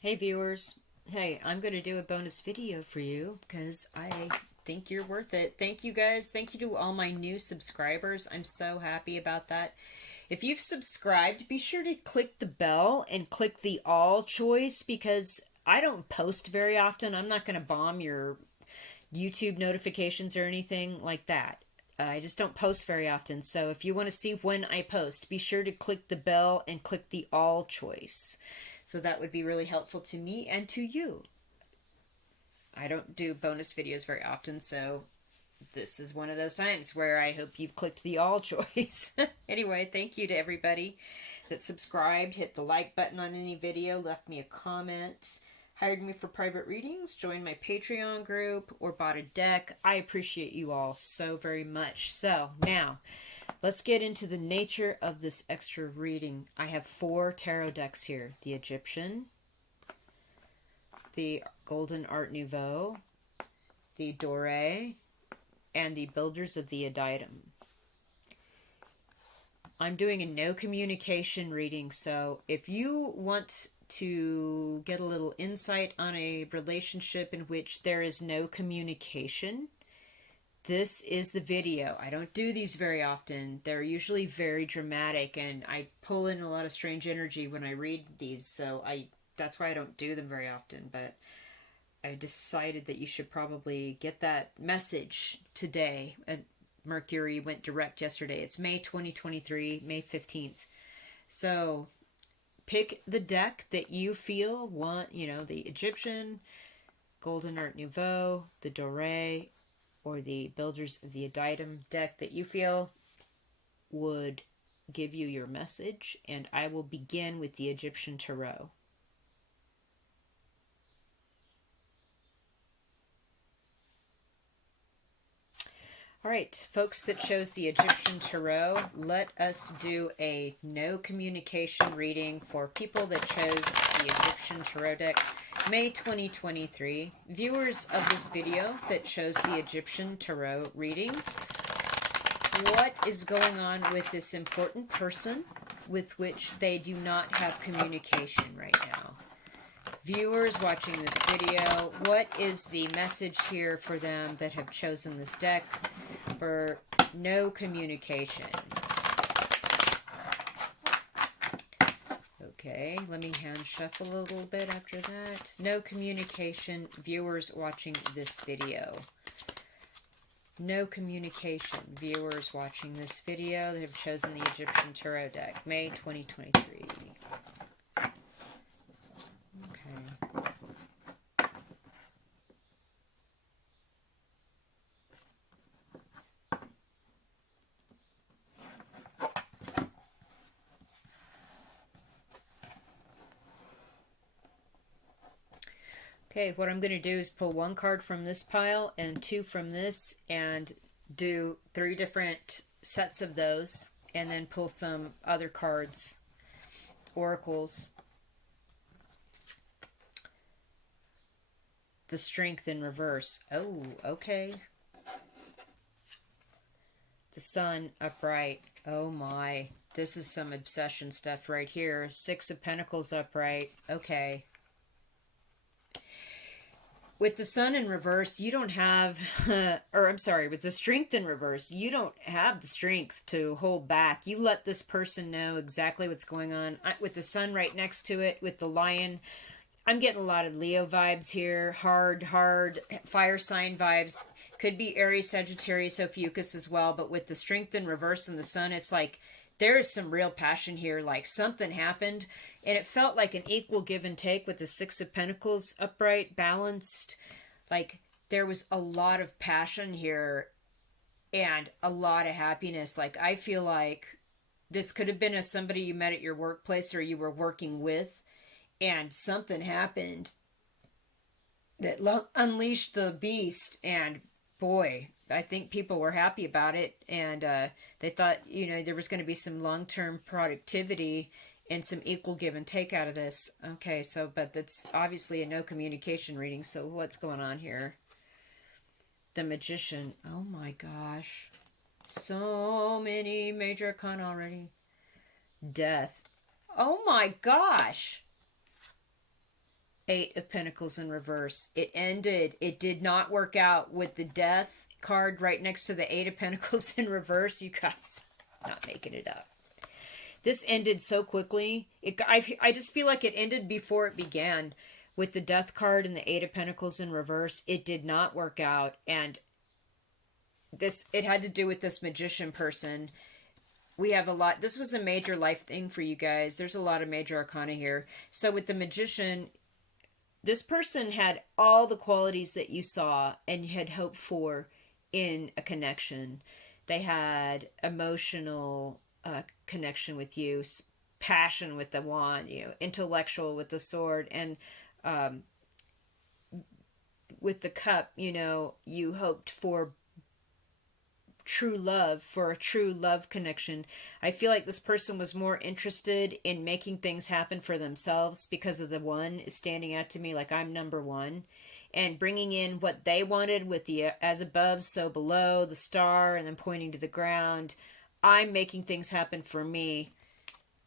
Hey viewers, hey, I'm going to do a bonus video for you because I think you're worth it. Thank you guys. Thank you to all my new subscribers. I'm so happy about that. If you've subscribed, be sure to click the bell and click the all choice because I don't post very often. I'm not going to bomb your YouTube notifications or anything like that. I just don't post very often. So if you want to see when I post, be sure to click the bell and click the all choice. So that would be really helpful to me and to you. I don't do bonus videos very often, so this is one of those times where I hope you've clicked the all choice. Anyway, thank you to everybody that subscribed, hit the like button on any video, left me a comment, hired me for private readings, joined my Patreon group, or bought a deck. I appreciate you all so very much. So now, let's get into the nature of this extra reading. I have 4 tarot decks here. The Egyptian, the Golden Art Nouveau, the Dore, and the Builders of the Adytum. I'm doing a no communication reading, so if you want to get a little insight on a relationship in which there is no communication, this is the video. I don't do these very often. They're usually very dramatic, and I pull in a lot of strange energy when I read these, so that's why I don't do them very often. But I decided that you should probably get that message today. And Mercury went direct yesterday. It's May 2023, May 15th. So pick the deck that you feel want, the Egyptian, Golden Art Nouveau, the Dore, or the Builders of the Adytum deck that you feel would give you your message. And I will begin with the Egyptian Tarot. All right, folks that chose the Egyptian Tarot, let us do a no communication reading for people that chose the Egyptian Tarot deck, May 2023. Viewers of this video that chose the Egyptian Tarot reading, what is going on with this important person with which they do not have communication right now? Viewers watching this video, what is the message here for them that have chosen this deck for no communication? Okay, let me hand shuffle a little bit after that. No communication, viewers watching this video. No communication, viewers watching this video that have chosen the Egyptian Tarot deck, May 2023. Okay, what I'm going to do is pull 1 card from this pile and 2 from this and do 3 different sets of those and then pull some other cards, oracles. The Strength in reverse. Oh, okay. The Sun upright. Oh my. This is some obsession stuff right here. 6 of Pentacles upright. Okay. With the Sun in reverse, you don't have, with the Strength in reverse, you don't have the strength to hold back. You let this person know exactly what's going on. With the Sun right next to it, with the Lion, I'm getting a lot of Leo vibes here. Hard, fire sign vibes. Could be Aries, Sagittarius, Ophiuchus as well. But with the Strength in reverse and the Sun, it's like there is some real passion here. Like something happened. And it felt like an equal give and take with the 6 of Pentacles upright, balanced. Like there was a lot of passion here and a lot of happiness. Like I feel like this could have been somebody you met at your workplace or you were working with, and something happened that unleashed the beast. And boy, I think people were happy about it, and they thought, there was going to be some long-term productivity and some equal give and take out of this. Okay, so, but that's obviously a no communication reading, so what's going on here? The Magician. Oh my gosh. So many major arcana already. Death. Oh my gosh. Eight of Pentacles in reverse. It ended. It did not work out with the Death card right next to the Eight of Pentacles in reverse. You guys, not making it up. This ended so quickly. I just feel like it ended before it began. With the Death card and the Eight of Pentacles in reverse, it did not work out. And it had to do with this magician person. We have a lot. This was a major life thing for you guys. There's a lot of major arcana here. So with the magician, this person had all the qualities that you saw and had hoped for in a connection. They had emotional connection with you, passion with the wand, intellectual with the sword, and with the cup, you hoped for a true love connection. I feel like this person was more interested in making things happen for themselves because of the one standing out to me like I'm number one, and bringing in what they wanted with the as above, so below, the star, and then pointing to the ground. I'm making things happen for me.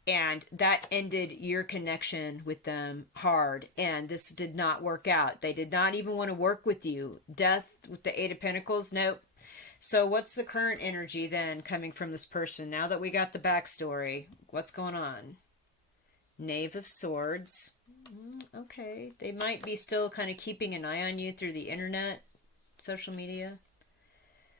And that ended your connection with them hard. And this did not work out. They did not even want to work with you. Death with the Eight of Pentacles, nope. So what's the current energy then coming from this person? Now that we got the backstory, what's going on? Knave of Swords. Okay. They might be still kind of keeping an eye on you through the internet, social media.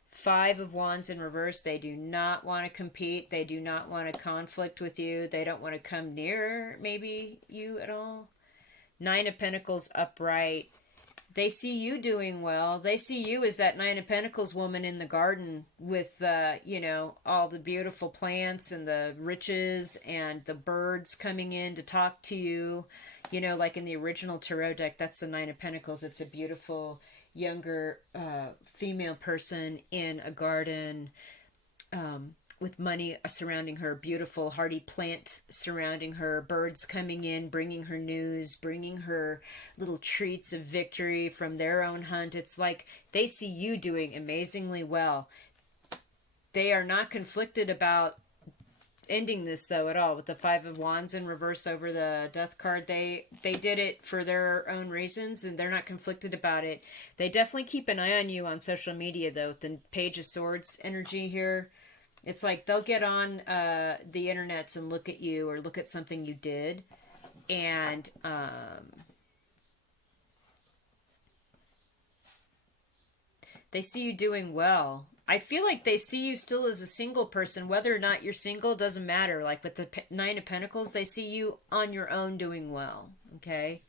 Five of Wands in reverse. They do not want to compete. They do not want to conflict with you. They don't want to come near maybe you at all. Nine of Pentacles upright. They see you doing well. They see you as that Nine of Pentacles woman in the garden with, all the beautiful plants and the riches and the birds coming in to talk to you. Like in the original tarot deck, that's the Nine of Pentacles. It's a beautiful younger female person in a garden with money surrounding her, beautiful hardy plant surrounding her, birds coming in, bringing her news, bringing her little treats of victory from their own hunt. It's like they see you doing amazingly well. They are not conflicted about ending this though at all. With the Five of Wands in reverse over the Death card, they did it for their own reasons and they're not conflicted about it. They definitely keep an eye on you on social media though. With the Page of Swords energy here, it's like they'll get on the internets and look at you or look at something you did, and they see you doing well. I feel like they see you still as a single person. Whether or not you're single doesn't matter. Like with the Nine of Pentacles, they see you on your own doing well. Okay?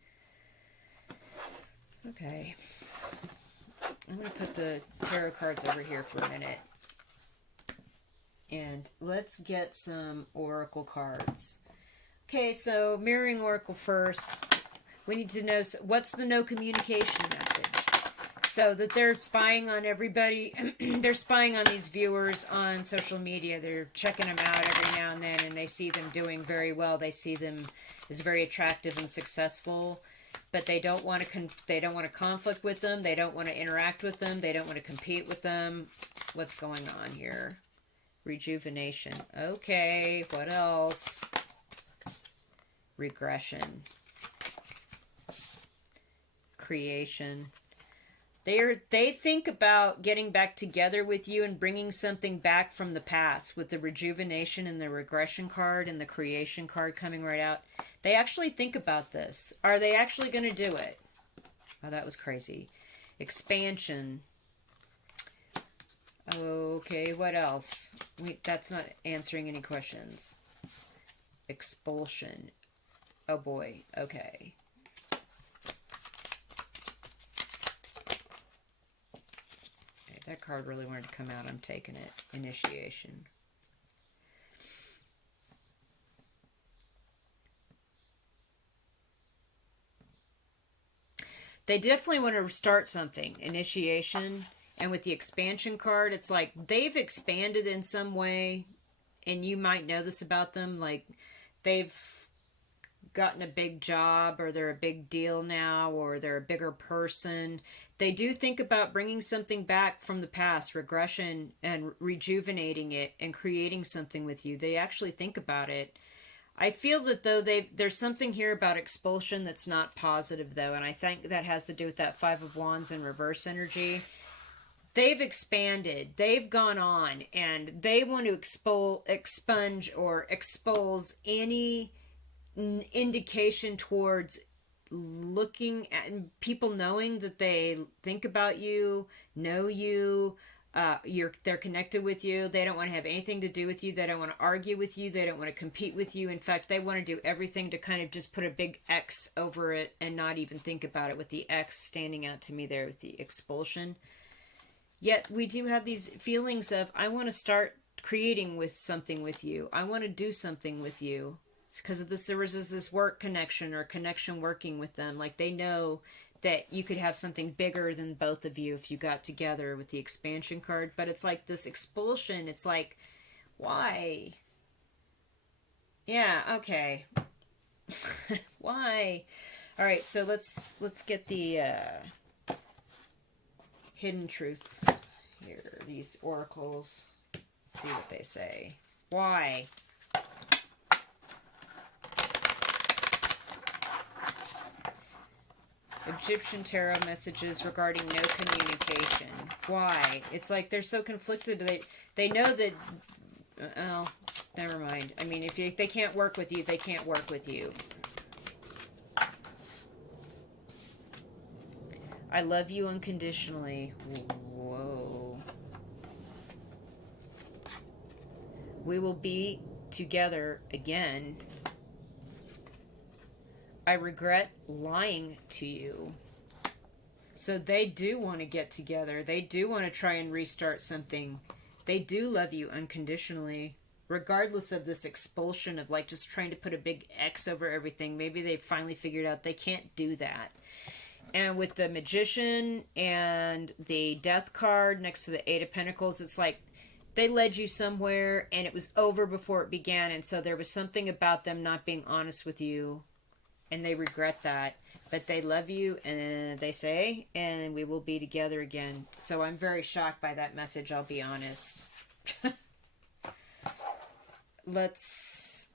Okay. I'm going to put the tarot cards over here for a minute. And let's get some oracle cards. Okay, so mirroring oracle first. We need to know what's the no communication message. So that they're spying on everybody. They're spying on these viewers on social media. They're checking them out every now and then, and they see them doing very well. They see them as very attractive and successful, but they don't want to. They don't want to conflict with them. They don't want to interact with them. They don't want to compete with them. What's going on here? Rejuvenation. Okay, what else? Regression. Creation. They think about getting back together with you and bringing something back from the past with the rejuvenation and the regression card and the creation card coming right out. They actually think about this. Are they actually going to do it? Oh, that was crazy. Expansion. Okay, what else? That's not answering any questions. Expulsion. Oh boy, okay. That card really wanted to come out. I'm taking it. Initiation. They definitely want to start something. Initiation. And with the expansion card, it's like they've expanded in some way. And you might know this about them. Like they've gotten a big job, or they're a big deal now, or they're a bigger person. They do think about bringing something back from the past, regression, and rejuvenating it and creating something with you. They actually think about it. I feel that though there's something here about expulsion that's not positive though, and I think that has to do with that Five of Wands in reverse energy. They've expanded, they've gone on, and they want to expunge or expose any indication towards looking at people knowing that they think about you, know you, they're connected with you. They don't want to have anything to do with you. They don't want to argue with you. They don't want to compete with you. In fact, they want to do everything to kind of just put a big X over it and not even think about it, with the X standing out to me there with the expulsion. Yet we do have these feelings of, I want to start creating with something with you. I want to do something with you. It's because of this, there was this work connection or connection working with them. Like they know that you could have something bigger than both of you if you got together with the expansion card. But it's like this expulsion. It's like, why? Yeah, okay. Why? All right, so let's get the hidden truth here. These oracles. Let's see what they say. Why? Egyptian tarot messages regarding no communication. Why? It's like they're so conflicted. They know that. Oh, never mind. I mean, if they can't work with you, they can't work with you. I love you unconditionally. Whoa. We will be together again. I regret lying to you. So they do want to get together. They do want to try and restart something. They do love you unconditionally. Regardless of this expulsion of like just trying to put a big X over everything. Maybe they finally figured out they can't do that. And with the Magician and the Death card next to the Eight of Pentacles, it's like they led you somewhere and it was over before it began. And so there was something about them not being honest with you. And they regret that, but they love you, and they say, and we will be together again. So I'm very shocked by that message, I'll be honest. Let's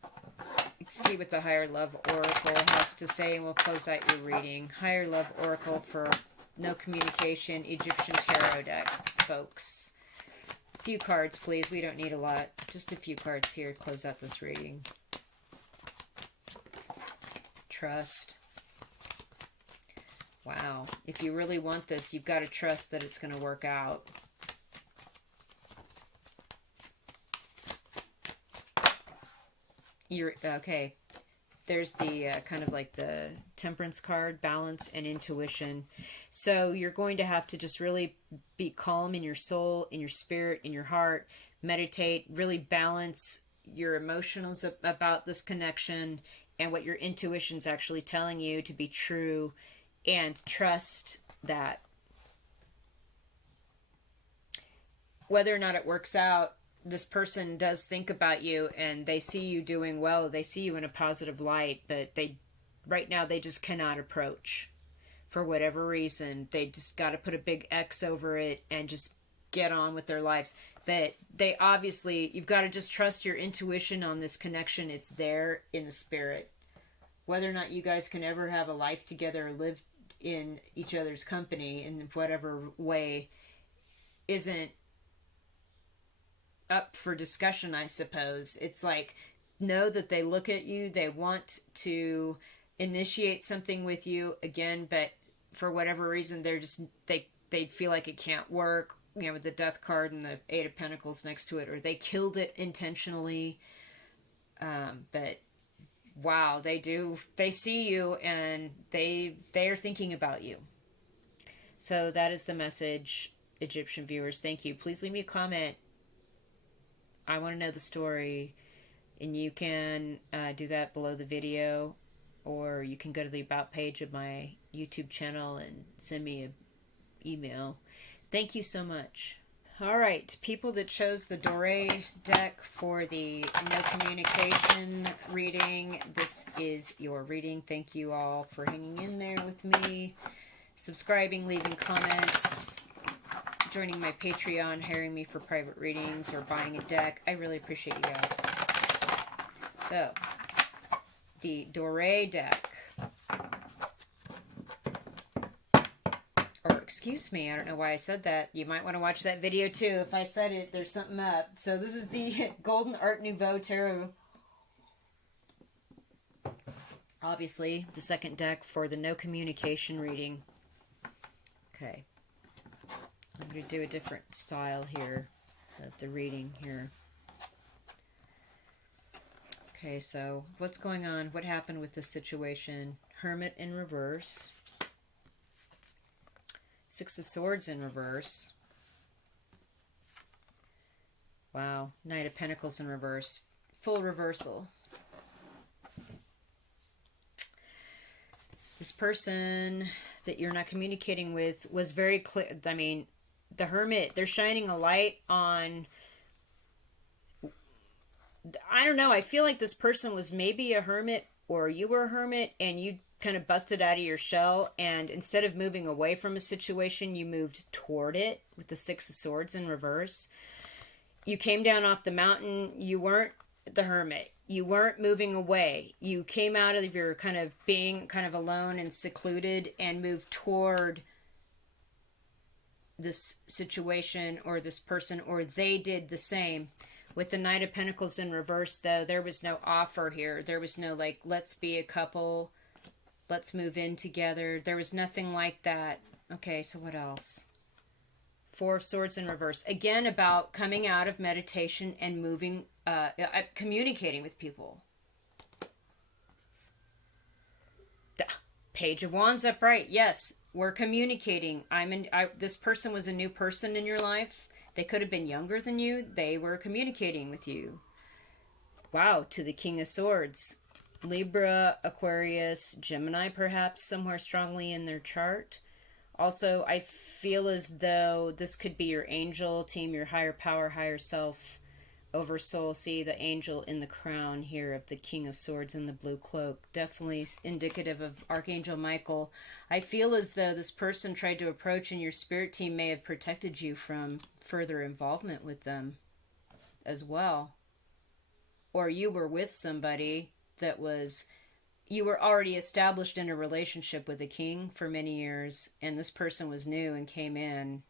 see what the Higher Love Oracle has to say, and we'll close out your reading. Higher Love Oracle for no communication, Egyptian Tarot deck, folks. A few cards, please. We don't need a lot. Just a few cards here to close out this reading. Trust. Wow. If you really want this, you've got to trust that it's going to work out. You're okay. There's the kind of like the Temperance card, balance and intuition. So you're going to have to just really be calm in your soul, in your spirit, in your heart. Meditate, really balance your emotions about this connection and what your intuition's actually telling you to be true, and trust that whether or not it works out, this person does think about you and they see you doing well, they see you in a positive light, but right now they just cannot approach for whatever reason. They just got to put a big X over it and just get on with their lives. That they obviously, you've got to just trust your intuition on this connection. It's there in the spirit. Whether or not you guys can ever have a life together or live in each other's company in whatever way isn't up for discussion, I suppose. It's like, know that they look at you, they want to initiate something with you again, but for whatever reason, they feel like it can't work, you know, with the Death card and the Eight of Pentacles next to it, or they killed it intentionally. But wow, they see you and they are thinking about you. So that is the message, Egyptian viewers. Thank you. Please leave me a comment. I want to know the story, and you can do that below the video, or you can go to the About page of my YouTube channel and send me an email. Thank you so much. All right, people that chose the Dore deck for the no communication reading, this is your reading. Thank you all for hanging in there with me, subscribing, leaving comments, joining my Patreon, hiring me for private readings, or buying a deck. I really appreciate you guys. So, the Dore deck. Or, excuse me, I don't know why I said that. You might want to watch that video too. If I said it, there's something up. So this is the Golden Art Nouveau Tarot. Obviously, the second deck for the no communication reading. Okay. I'm going to do a different style here of the reading here. Okay, so what's going on? What happened with this situation? Hermit in reverse. Six of Swords in reverse. Wow. Knight of Pentacles in reverse. Full reversal. This person that you're not communicating with was very clear. I mean, the Hermit, they're shining a light on... I don't know. I feel like this person was maybe a hermit, or you were a hermit, and you kind of busted out of your shell, and instead of moving away from a situation, you moved toward it with the Six of Swords in reverse. You came down off the mountain. You weren't the hermit. You weren't moving away. You came out of your kind of being kind of alone and secluded and moved toward this situation or this person, or they did the same. With the Knight of Pentacles in reverse, though, there was no offer here. There was no, like, let's be a couple. Let's move in together. There was nothing like that. Okay, so what else? Four of Swords in reverse. Again, about coming out of meditation and moving, communicating with people. The Page of Wands upright. Yes, we're communicating. This person was a new person in your life. They could have been younger than you. They were communicating with you. Wow, to the King of Swords. Libra, Aquarius, Gemini, perhaps, somewhere strongly in their chart. Also, I feel as though this could be your angel team, your higher power, higher self, over soul. See the angel in the crown here of the King of Swords in the blue cloak. Definitely indicative of Archangel Michael. I feel as though this person tried to approach, and your spirit team may have protected you from further involvement with them as well. Or you were with somebody that was... You were already established in a relationship with a king for many years, and this person was new and came in.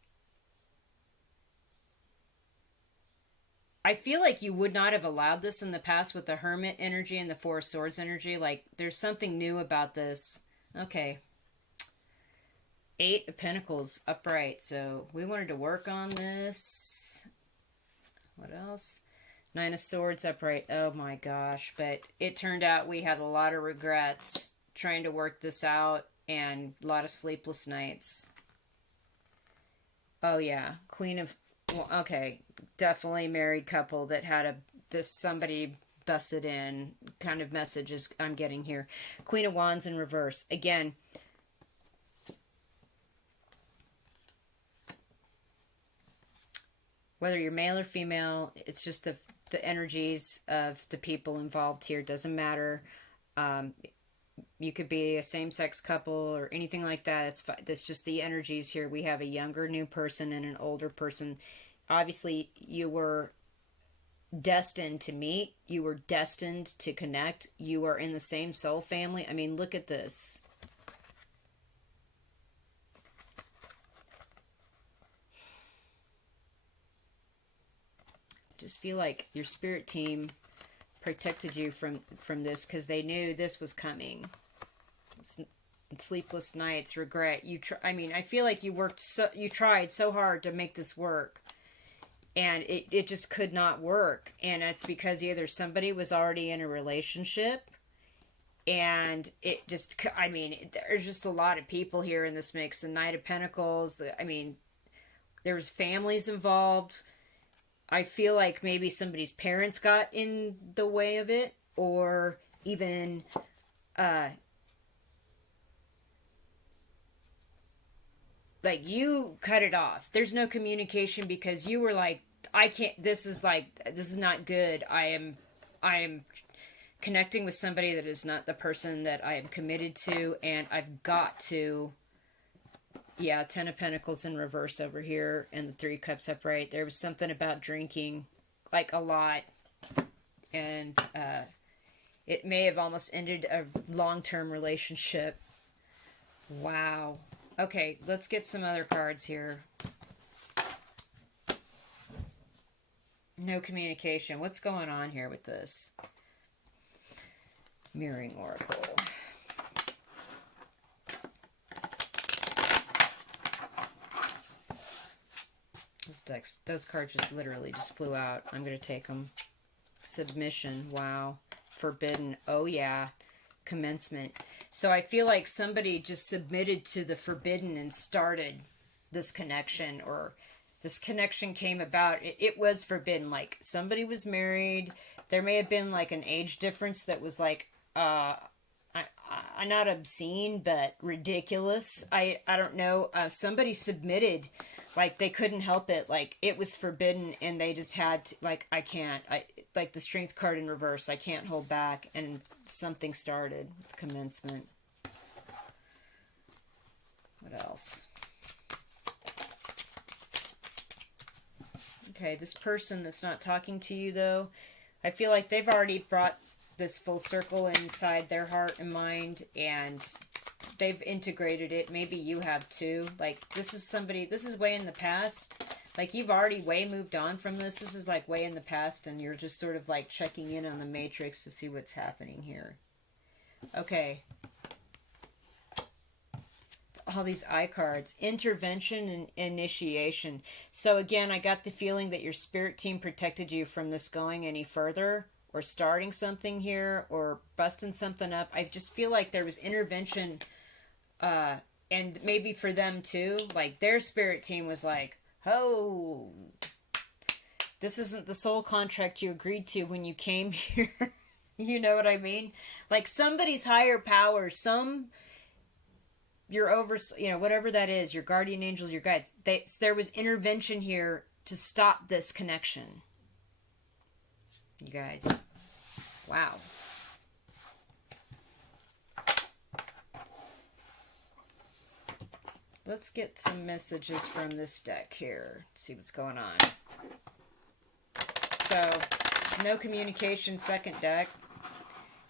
I feel like you would not have allowed this in the past with the Hermit energy and the Four of Swords energy. Like, there's something new about this. Okay. Eight of Pentacles upright. So we wanted to work on this. What else? Nine of Swords upright. Oh my gosh. But it turned out we had a lot of regrets trying to work this out, and a lot of sleepless nights. Oh yeah. Queen of... Well, okay. Definitely married couple that had this somebody busted in kind of messages I'm getting here. Queen of Wands in reverse. Again, whether you're male or female, it's just the energies of the people involved here. Doesn't matter. You could be a same-sex couple or anything like that. It's just the energies here. We have a younger new person and an older person. Obviously, you were destined to meet. You were destined to connect. You are in the same soul family. I mean, look at this. Just feel like your spirit team protected you from this because they knew this was coming. Sleepless nights, regret. I mean, I feel like you tried so hard to make this work, and it just could not work. And it's because either somebody was already in a relationship, and it just, I mean, there's just a lot of people here in this mix. The Knight of Pentacles, I mean, there's families involved. I feel like maybe somebody's parents got in the way of it, or even like you cut it off. There's no communication because you were like, I can't, this is not good. I am connecting with somebody that is not the person that I am committed to, and I've got to. Yeah, Ten of Pentacles in reverse over here, and the Three Cups upright. There was something about drinking, like a lot, and It may have almost ended a long-term relationship. Wow. Okay, let's get some other cards here. No communication. What's going on here with this? Mirroring Oracle. Those cards just literally just flew out. I'm going to take them. Submission. Wow. Forbidden. Oh, yeah. Commencement. So I feel like somebody just submitted to the forbidden and started this connection, or this connection came about. It was forbidden. Like, somebody was married. There may have been like an age difference that was like, not obscene, but ridiculous. I don't know. Somebody submitted, like they couldn't help it. Like it was forbidden, and they just had to, like, I can't. Like the Strength card in reverse. I can't hold back, and something started. Commencement. What else? Okay, this person that's not talking to you, though, I feel like they've already brought this full circle inside their heart and mind, and they've integrated it. Maybe you have too. Like, this is somebody, this is way in the past. Like, you've already way moved on from this. This is like way in the past, and you're just sort of like checking in on the matrix to see what's happening here. Okay. All these eye cards. Intervention and initiation. So again, I got the feeling that your spirit team protected you from this going any further, or starting something here, or busting something up. I just feel like there was intervention, and maybe for them too. Like, their spirit team was like, oh, this isn't the soul contract you agreed to when you came here. You know what I mean? Like, somebody's higher power, your over, whatever that is, your guardian angels, your guides, there was intervention here to stop this connection. You guys, wow. Let's get some messages from this deck here. See what's going on. So, no communication, second deck.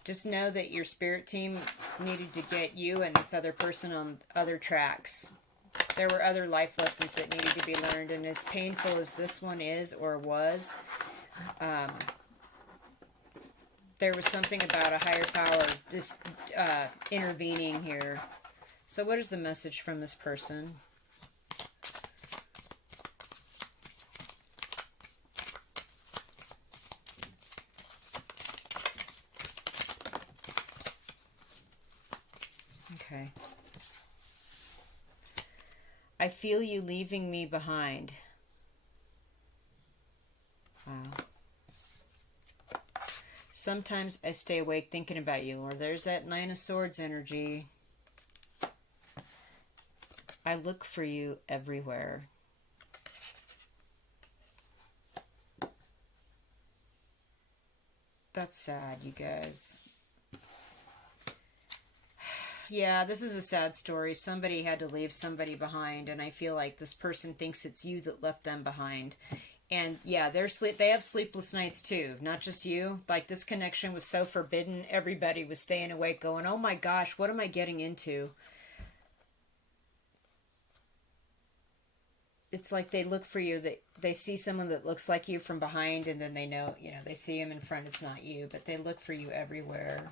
Just know that your spirit team needed to get you and this other person on other tracks. There were other life lessons that needed to be learned, and as painful as this one is or was, there was something about a higher power just intervening here. So what is the message from this person? Okay. I feel you leaving me behind. Wow. Sometimes I stay awake thinking about you. Or there's that Nine of Swords energy. I look for you everywhere. That's sad, you guys. Yeah, this is a sad story. Somebody had to leave somebody behind, and I feel like this person thinks it's you that left them behind. And yeah, they have sleepless nights too, not just you. Like, this connection was so forbidden, everybody was staying awake going, oh my gosh, what am I getting into? It's like they look for you, they see someone that looks like you from behind, and then they know, they see him in front, it's not you, but they look for you everywhere.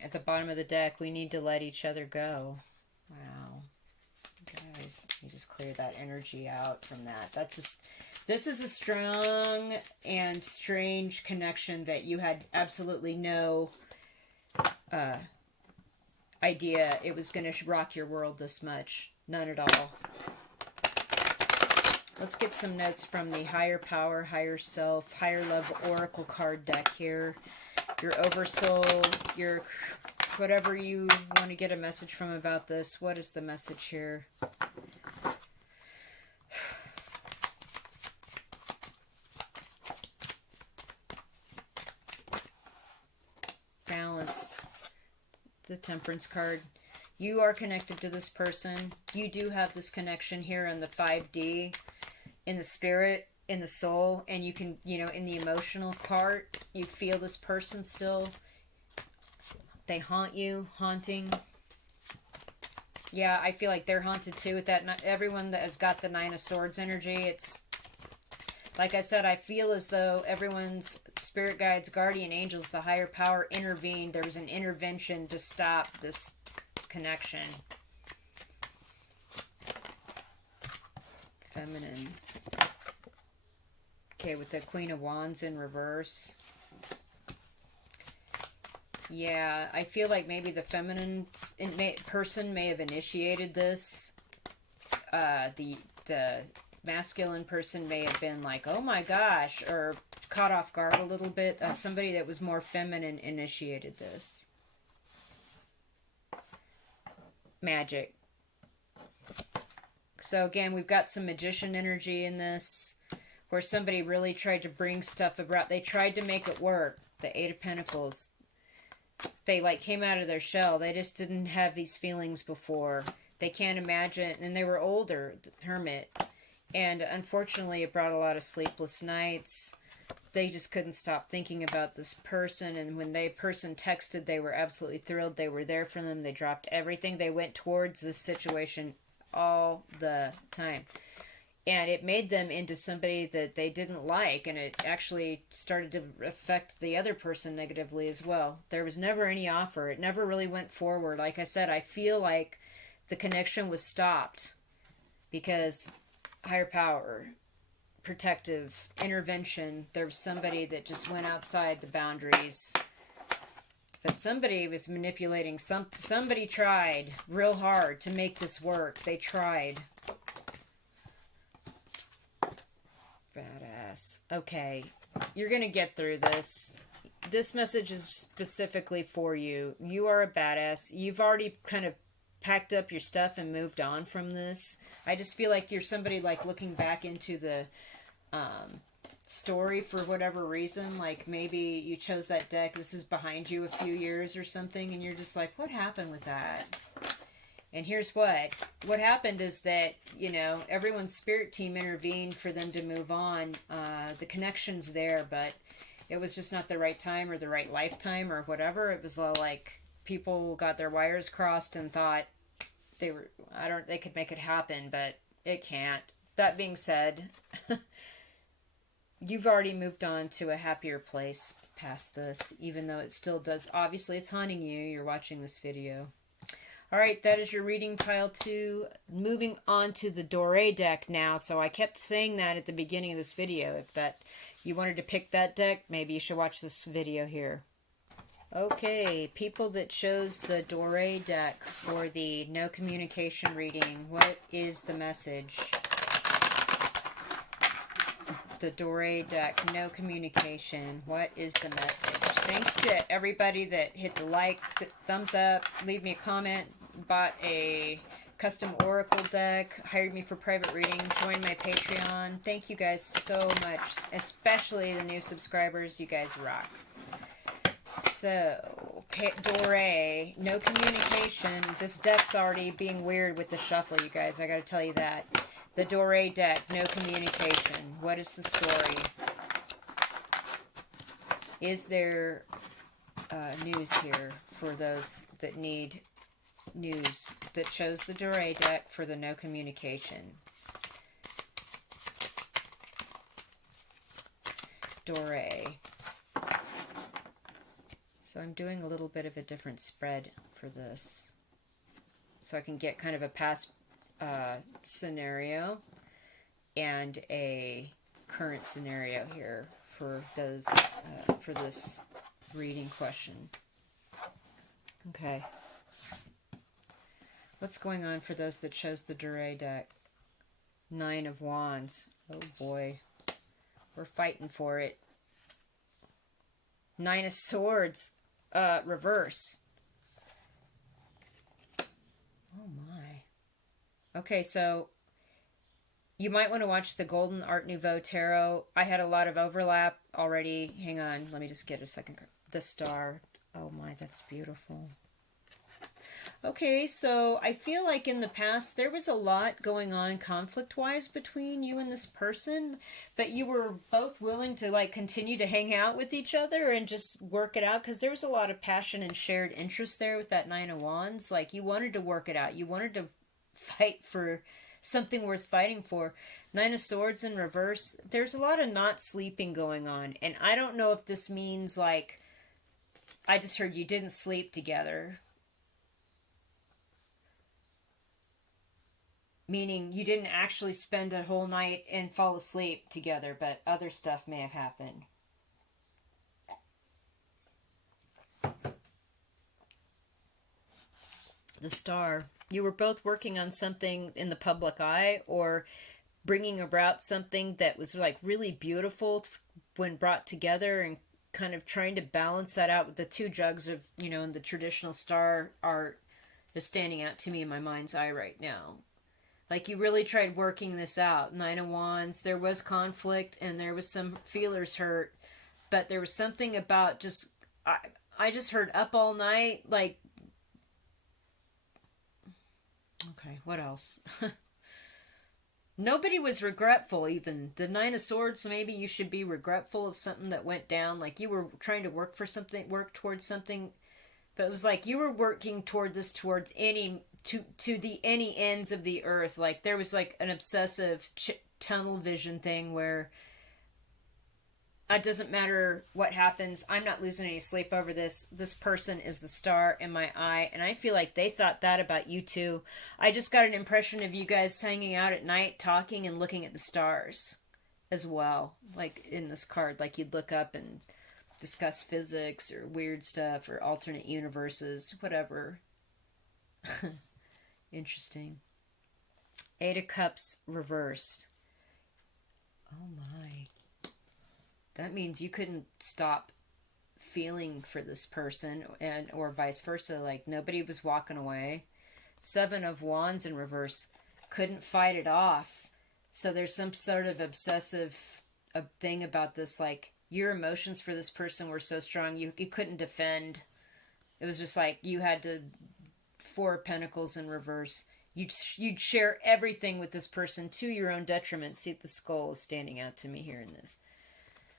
At the bottom of the deck, we need to let each other go. Wow. Guys, you just clear that energy out from that. This is a strong and strange connection that you had absolutely no idea it was going to rock your world this much. None at all. Let's get some notes from the higher power, higher self, higher love oracle card deck here. Your oversoul, your whatever you want to get a message from about this. What is the message here? Balance. The Temperance card. You are connected to this person. You do have this connection here in the 5D, in the spirit. in the soul, and you can, you know, in the emotional part, you feel this person still. They haunt you, haunting. Yeah, I feel like they're haunted too with that. Not everyone that has got the Nine of Swords energy. It's like I said, I feel as though everyone's spirit guides, guardian angels, the higher power intervened. There was an intervention to stop this connection. Feminine. Okay, with the Queen of Wands in reverse. Yeah, I feel like maybe the feminine person may have initiated this. The masculine person may have been like, oh my gosh, or caught off guard a little bit. Somebody that was more feminine initiated this. Magic. So again, we've got some magician energy in this, where somebody really tried to bring stuff about. They tried to make it work. The Eight of Pentacles. They like came out of their shell. They just didn't have these feelings before. They can't imagine, and they were older, the Hermit. And unfortunately, it brought a lot of sleepless nights. They just couldn't stop thinking about this person. And when the person texted, they were absolutely thrilled. They were there for them. They dropped everything. They went towards this situation all the time. And it made them into somebody that they didn't like. And it actually started to affect the other person negatively as well. There was never any offer. It never really went forward. Like I said, I feel like the connection was stopped because higher power, protective intervention, there was somebody that just went outside the boundaries. But somebody was manipulating. Somebody tried real hard to make this work. They tried. Badass. Okay, you're gonna get through this. This message is specifically for you. You are a badass. You've already kind of packed up your stuff and moved on from this. I just feel like you're somebody like looking back into the story for whatever reason. Like maybe you chose that deck. This is behind you a few years or something, and you're just like, what happened with that? And here's what happened is that, you know, everyone's spirit team intervened for them to move on. The connection's there, but it was just not the right time or the right lifetime or whatever. It was all like people got their wires crossed and thought they could make it happen, but it can't. That being said, you've already moved on to a happier place past this, even though it still does. Obviously, it's haunting you. You're watching this video. All right, that is your reading, pile 2. Moving on to the Dore deck now. So I kept saying that at the beginning of this video. If that you wanted to pick that deck, maybe you should watch this video here. Okay, people that chose the Dore deck for the no communication reading, what is the message? The Dore deck, no communication. What is the message? Thanks to everybody that hit the like, the thumbs up, leave me a comment, bought a custom oracle deck, hired me for private reading, joined my Patreon. Thank you guys so much, especially the new subscribers. You guys rock. So, Dore, no communication. This deck's already being weird with the shuffle, you guys. I gotta tell you that. The Dore deck, no communication. What is the story? Is there news here for those that need news, that chose the Dore deck for the no communication? Dore. So I'm doing a little bit of a different spread for this, so I can get kind of a past scenario and a current scenario here for those for this reading question. Okay, what's going on for those that chose the Dore deck? 9 of Wands. Oh boy, we're fighting for it. 9 of Swords, reverse. Oh my. Okay, so you might want to watch the Golden Art Nouveau Tarot. I had a lot of overlap already. Hang on, let me just get a second. The Star. Oh my, that's beautiful. Okay, so I feel like in the past there was a lot going on conflict wise between you and this person, but you were both willing to like continue to hang out with each other and just work it out because there was a lot of passion and shared interest there with that Nine of Wands. Like you wanted to work it out, you wanted to fight for something worth fighting for. Nine of Swords in reverse, there's a lot of not sleeping going on, and I don't know if this means like I just heard you didn't sleep together, meaning you didn't actually spend a whole night and fall asleep together, but other stuff may have happened. The Star. You were both working on something in the public eye or bringing about something that was like really beautiful when brought together and kind of trying to balance that out with the two jugs of, in the traditional star art just standing out to me in my mind's eye right now. Like you really tried working this out. Nine of Wands, there was conflict and there was some feelers hurt, but there was something about just I just heard up all night. Like, okay, what else? Nobody was regretful. Even the Nine of Swords, maybe you should be regretful of something that went down. Like you were trying to work for something, work towards something, but it was like you were working toward this towards any to the any ends of the earth. Like there was like an obsessive tunnel vision thing where it doesn't matter what happens, I'm not losing any sleep over this. This person is the star in my eye, and I feel like they thought that about you too. I just got an impression of you guys hanging out at night talking and looking at the stars as well, like in this card. Like you'd look up and discuss physics or weird stuff or alternate universes, whatever. Interesting. Eight of Cups reversed. Oh my. That means you couldn't stop feeling for this person, and or vice versa. Like nobody was walking away. Seven of Wands in reverse. Couldn't fight it off. So there's some sort of obsessive thing about this. Like your emotions for this person were so strong you couldn't defend. It was just like you had to. Four of Pentacles in reverse. You'd share everything with this person to your own detriment. See, the skull is standing out to me here in this.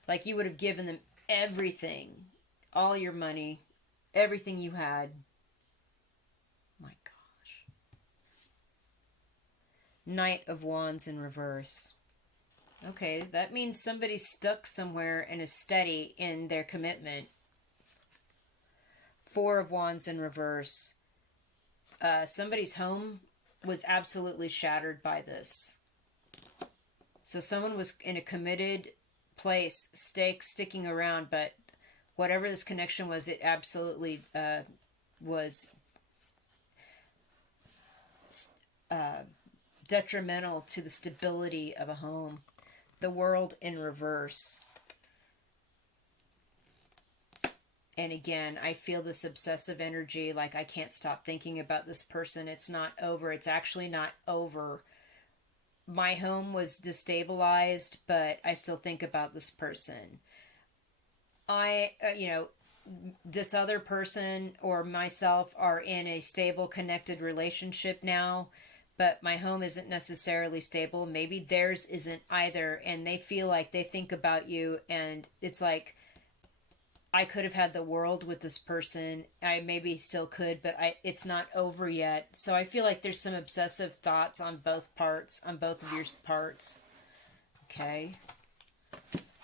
Like you would have given them everything, all your money, everything you had. My gosh. Knight of Wands in reverse. Okay, that means somebody's stuck somewhere and is steady in their commitment. Four of Wands in reverse. Somebody's home was absolutely shattered by this. So someone was in a committed place, sticking around, but whatever this connection was, it absolutely was detrimental to the stability of a home. The World in reverse. And again, I feel this obsessive energy, like I can't stop thinking about this person. It's not over. It's actually not over. My home was destabilized, but I still think about this person. This other person or myself are in a stable, connected relationship now, but my home isn't necessarily stable. Maybe theirs isn't either, and they feel like they think about you, and it's like, I could have had the world with this person. I maybe still could, but it's not over yet. So I feel like there's some obsessive thoughts on both parts, on both of your parts. Okay.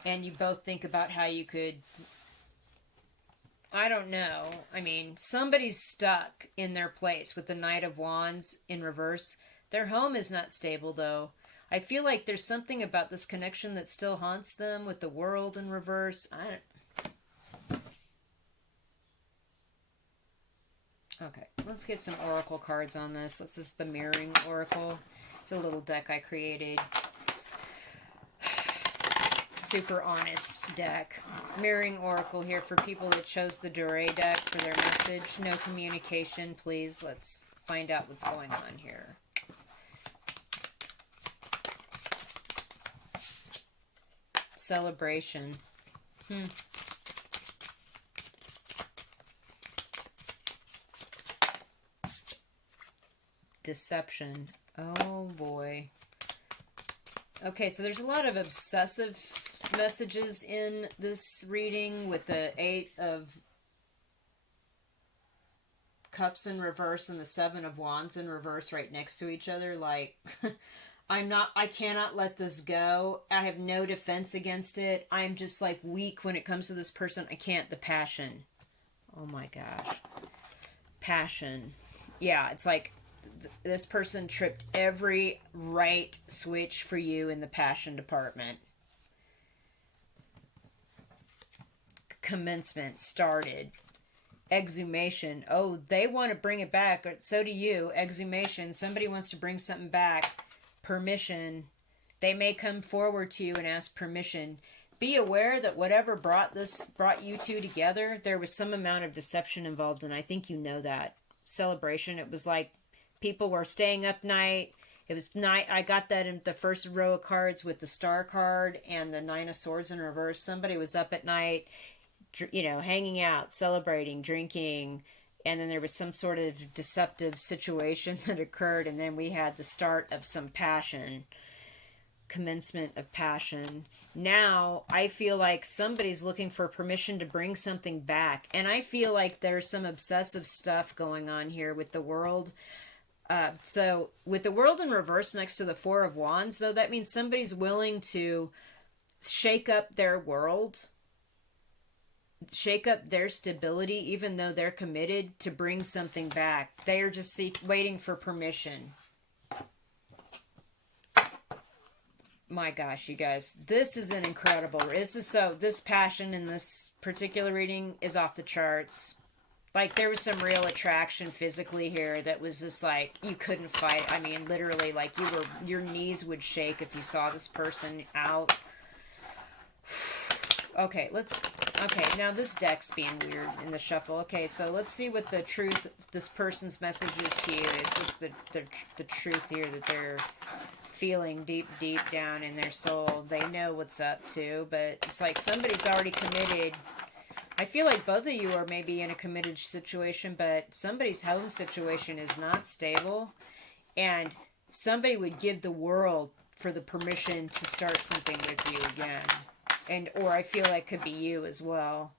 And you both think about how you could, I don't know. I mean, somebody's stuck in their place with the Knight of Wands in reverse. Their home is not stable though. I feel like there's something about this connection that still haunts them with the World in reverse. Okay, let's get some oracle cards on this. This is the Mirroring Oracle. It's a little deck I created. Super honest deck. Mirroring Oracle here for people that chose the Dore deck for their message. No communication, please. Let's find out what's going on here. Celebration. Deception. Oh boy. Okay, so there's a lot of obsessive messages in this reading with the Eight of Cups in reverse and the Seven of Wands in reverse right next to each other. Like, I cannot let this go. I have no defense against it. I'm just like weak when it comes to this person. I can't. The passion. Oh my gosh. Passion. Yeah, it's like this person tripped every right switch for you in the passion department. Commencement started. Exhumation. Oh, they want to bring it back. So do you. Exhumation. Somebody wants to bring something back. Permission. They may come forward to you and ask permission. Be aware that whatever brought you two together, there was some amount of deception involved, and I think you know that. Celebration. It was like people were staying up night. It was night. I got that in the first row of cards with the Star card and the Nine of Swords in reverse. Somebody was up at night, hanging out, celebrating, drinking, and then there was some sort of deceptive situation that occurred, and then we had the start of some passion, commencement of passion. Now I feel like somebody's looking for permission to bring something back, and I feel like there's some obsessive stuff going on here with the World. So with the World in reverse next to the Four of Wands, though, that means somebody's willing to shake up their world, shake up their stability, even though they're committed to bring something back. They are just waiting for permission. My gosh, you guys, this is an incredible. This passion in this particular reading is off the charts. Like, there was some real attraction physically here that was just like, you couldn't fight. I mean, literally, like, your knees would shake if you saw this person out. Okay, now this deck's being weird in the shuffle. Okay, so let's see what the truth, this person's message is to you. Is what's the truth here that they're feeling deep down in their soul. They know what's up too, but it's like somebody's already committed. I feel like both of you are maybe in a committed situation, but somebody's home situation is not stable, and somebody would give the world for the permission to start something with you again. Or I feel like could be you as well.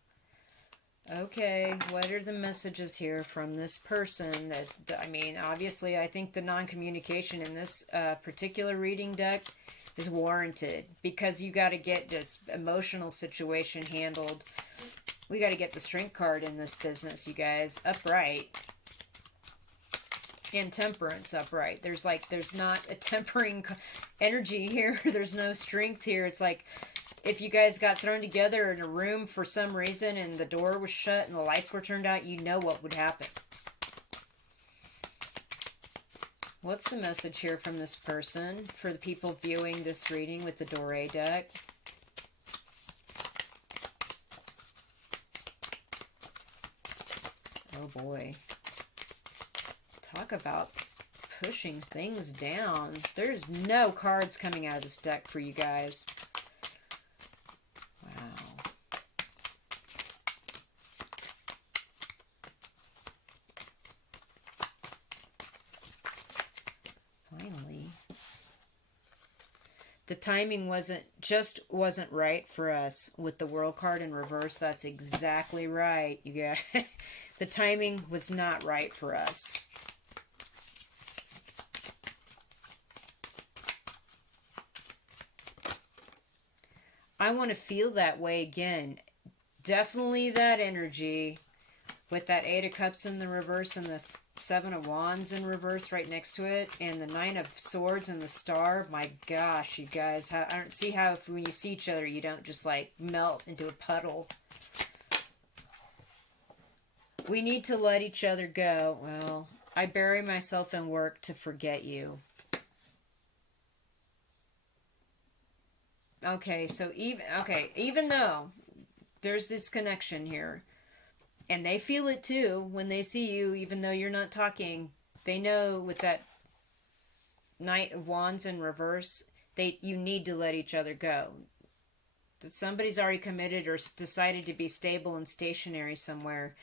Okay, what are the messages here from this person? Obviously, I think the non-communication in this particular reading deck is warranted, because you got to get this emotional situation handled. We got to get the Strength card in this business, you guys. Upright. And Temperance upright. There's not a tempering energy here. There's no strength here. It's like, if you guys got thrown together in a room for some reason and the door was shut and the lights were turned out, you know what would happen. What's the message here from this person for the people viewing this reading with the Dore deck? Oh boy. Talk about pushing things down. There's no cards coming out of this deck for you guys. Wow. Finally. The timing wasn't right for us with the World card in reverse. That's exactly right, you guys. The timing was not right for us. I want to feel that way again. Definitely that energy with that Eight of Cups in the reverse and the Seven of Wands in reverse right next to it, and the Nine of Swords and the Star. My gosh, you guys, I don't see how when you see each other you don't just like melt into a puddle. We need to let each other go. Well, I bury myself in work to forget you. Okay, so even though there's this connection here, and they feel it too when they see you, even though you're not talking, they know with that Knight of Wands in reverse, you need to let each other go. That somebody's already committed or decided to be stable and stationary somewhere.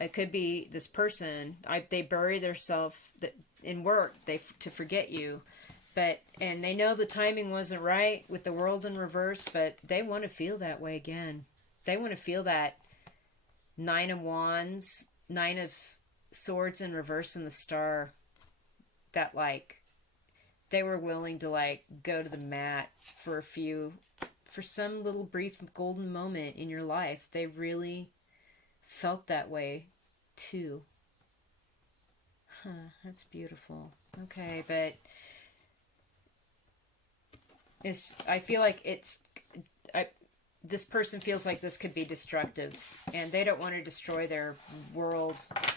It could be this person. They bury themselves in work to forget you. But and they know the timing wasn't right with the world in reverse, but they want to feel that way again. They want to feel that Nine of Wands, Nine of Swords in reverse in the star, that like they were willing to like go to the mat for some little brief golden moment in your life. They really felt that way too. Huh, that's beautiful. Okay, but I feel like this person feels like this could be destructive, and they don't want to destroy their world,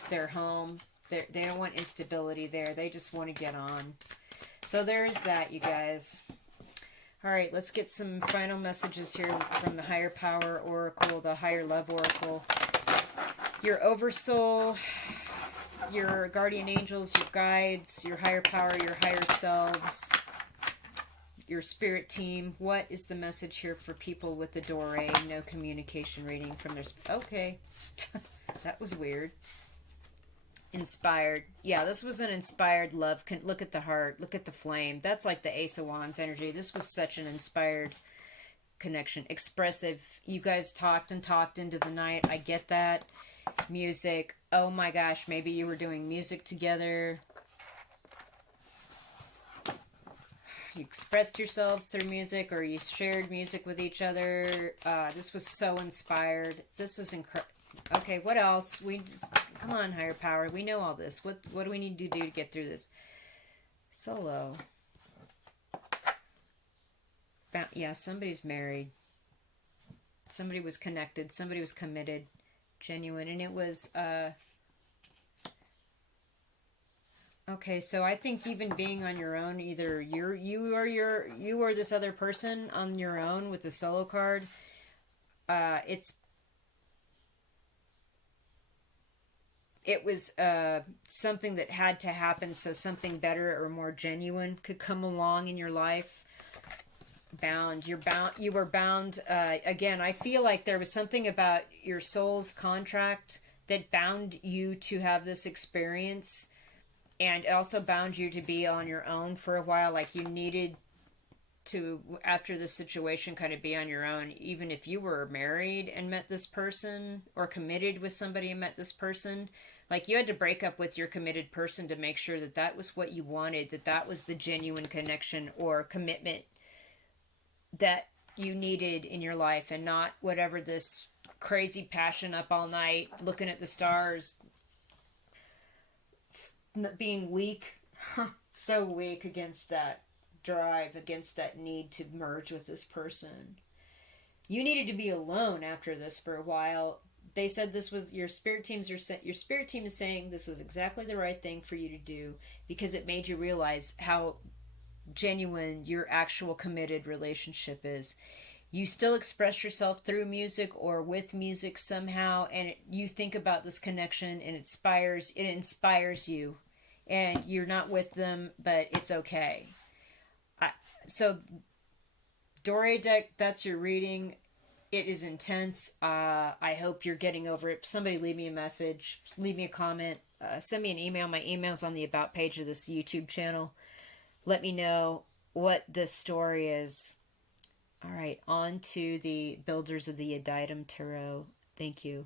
their home. They don't want instability there. They just want to get on. So there's that, you guys. All right, let's get some final messages here from the Higher Power Oracle, the Higher Love Oracle. Your Oversoul, your guardian angels, your guides, your higher power, your higher selves, your spirit team. What is the message here for people with the Dore? No communication reading from their... Okay. That was weird. Inspired. Yeah, this was an inspired love. Look at the heart. Look at the flame. That's like the Ace of Wands energy. This was such an inspired connection. Expressive. You guys talked and talked into the night. I get that. Music. Oh my gosh. Maybe you were doing music together. You expressed yourselves through music, or you shared music with each other. This was so inspired. This is incredible. Okay, what else? Come on, higher power. We know all this. What do we need to do to get through this? Solo. Yeah, somebody's married. Somebody was connected. Somebody was committed, genuine, and it was. Okay, so I think even being on your own, either you or this other person on your own with the solo card, it was something that had to happen so something better or more genuine could come along in your life. You were bound. Again, I feel like there was something about your soul's contract that bound you to have this experience, and it also bound you to be on your own for a while. Like you needed to, after the situation, kind of be on your own, even if you were married and met this person, or committed with somebody and met this person. Like you had to break up with your committed person to make sure that that was what you wanted, that was the genuine connection or commitment that you needed in your life, and not whatever this crazy passion up all night looking at the stars, being weak, so weak against that drive, against that need to merge with this person. You needed to be alone after this for a while. They said this was your spirit team is saying this was exactly the right thing for you to do, because it made you realize how genuine your actual committed relationship is. You still express yourself through music or with music somehow, and you think about this connection, and it inspires you, and you're not with them, but it's okay. So Dore deck, that's your reading. It is intense. I hope you're getting over it. Somebody leave me a message, leave me a comment, send me an email. My email's on the about page of this YouTube channel. Let me know what this story is. All right, on to the Builders of the Aditum Tarot. Thank you.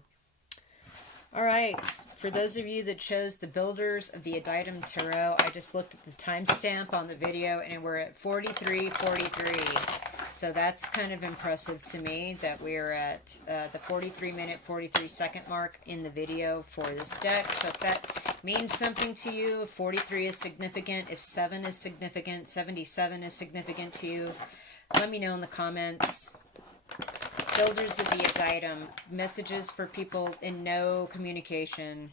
All right, for those of you that chose the Builders of the Aditum Tarot, I just looked at the timestamp on the video, and we're at 43:43. So that's kind of impressive to me that we're at the 43-minute, 43-second mark in the video for this deck. So if that means something to you, if 43 is significant, if 7 is significant, 77 is significant to you, let me know in the comments. Builders of the Aditum, messages for people in no communication.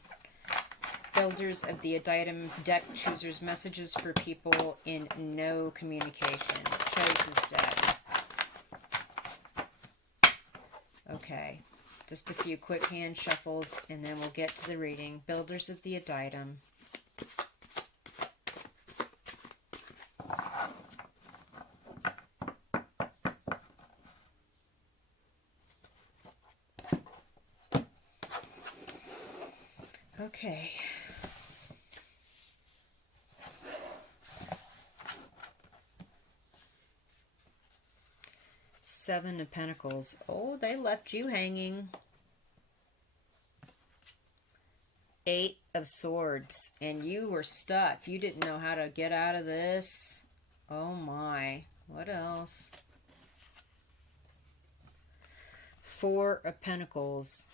Builders of the Aditum deck choosers, messages for people in no communication. Chose this deck. Okay, just a few quick hand shuffles, and then we'll get to the reading. Builders of the Aditum. Okay. Seven of Pentacles. Oh, they left you hanging. Eight of Swords. And you were stuck. You didn't know how to get out of this. Oh my. What else? Four of Pentacles.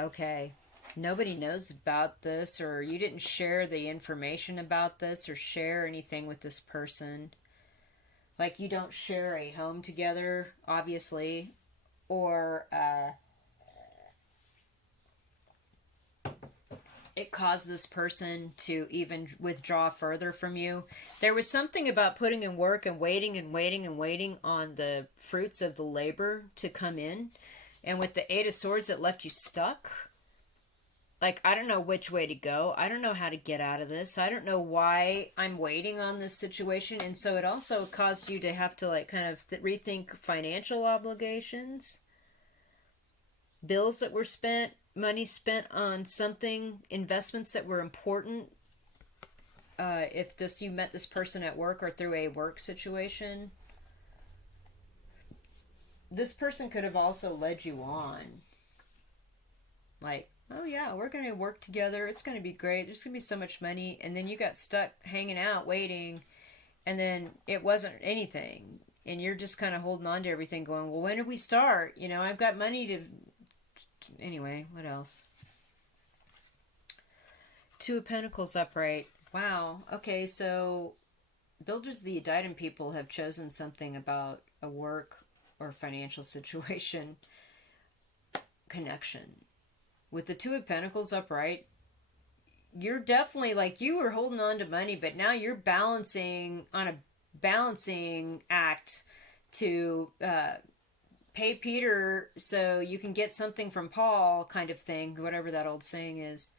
Okay. Nobody knows about this, or you didn't share the information about this or share anything with this person. Like, you don't share a home together, obviously, or it caused this person to even withdraw further from you. There was something about putting in work and waiting and waiting and waiting on the fruits of the labor to come in. And with the Eight of Swords, it left you stuck. Like, I don't know which way to go. I don't know how to get out of this. I don't know why I'm waiting on this situation. And so it also caused you to have to, like, kind of rethink financial obligations, bills that were spent, money spent on something, investments that were important. If you met this person at work or through a work situation, this person could have also led you on. Like, oh yeah, we're going to work together. It's going to be great. There's going to be so much money. And then you got stuck hanging out, waiting. And then it wasn't anything. And you're just kind of holding on to everything going, well, when do we start? You know, I've got money to... Anyway, what else? Two of Pentacles upright. Wow. Okay, so builders of the Untitled people have chosen something about a work or financial situation connection. With the Two of Pentacles upright, you're definitely, like, you were holding on to money, but now you're balancing on a balancing act to pay Peter so you can get something from Paul, kind of thing, whatever that old saying is.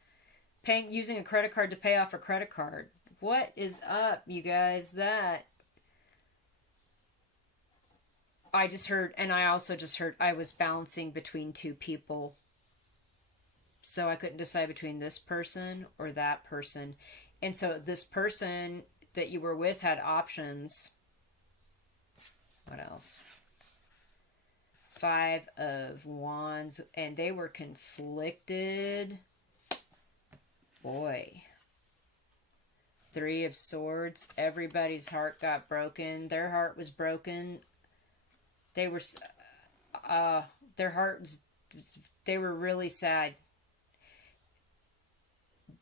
Using a credit card to pay off a credit card. What is up, you guys? That I just heard, and I also just heard I was balancing between two people. So I couldn't decide between this person or that person. And so this person that you were with had options. What else? Five of Wands. And they were conflicted. Boy. Three of Swords. Everybody's heart got broken. Their heart was broken. They were... their heart was... They were really sad.